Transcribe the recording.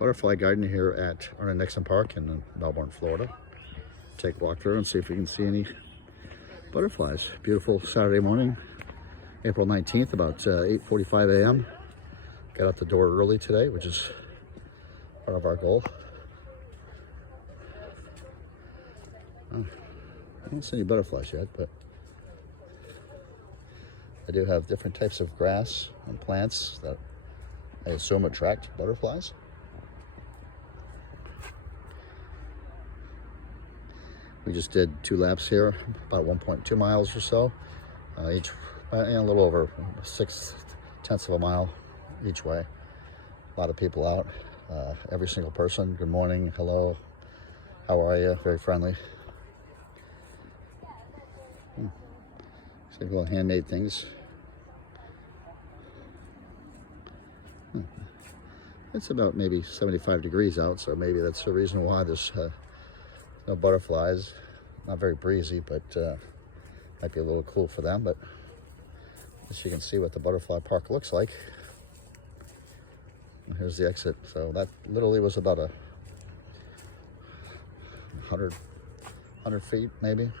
butterfly garden here at Erna Nixon Park in Melbourne, Florida. Take a walk through and see if we can see any butterflies. Beautiful Saturday morning, April 19th, about 8:45 a.m. Got out the door early today, which is part of our goal. I don't see any butterflies yet, but I do have different types of grass and plants that I assume attract butterflies. We just did 2 laps here, about 1.2 miles or so, each a little over 0.6 of a mile each way. A lot of people out, every single person. Good morning, hello, how are you? Very friendly. Some little handmade things. It's about maybe 75 degrees out, so maybe that's the reason why there's no butterflies. Not very breezy, but might be a little cool for them. But as you can see what the butterfly park looks like. And here's the exit. So that literally was about 100 feet maybe.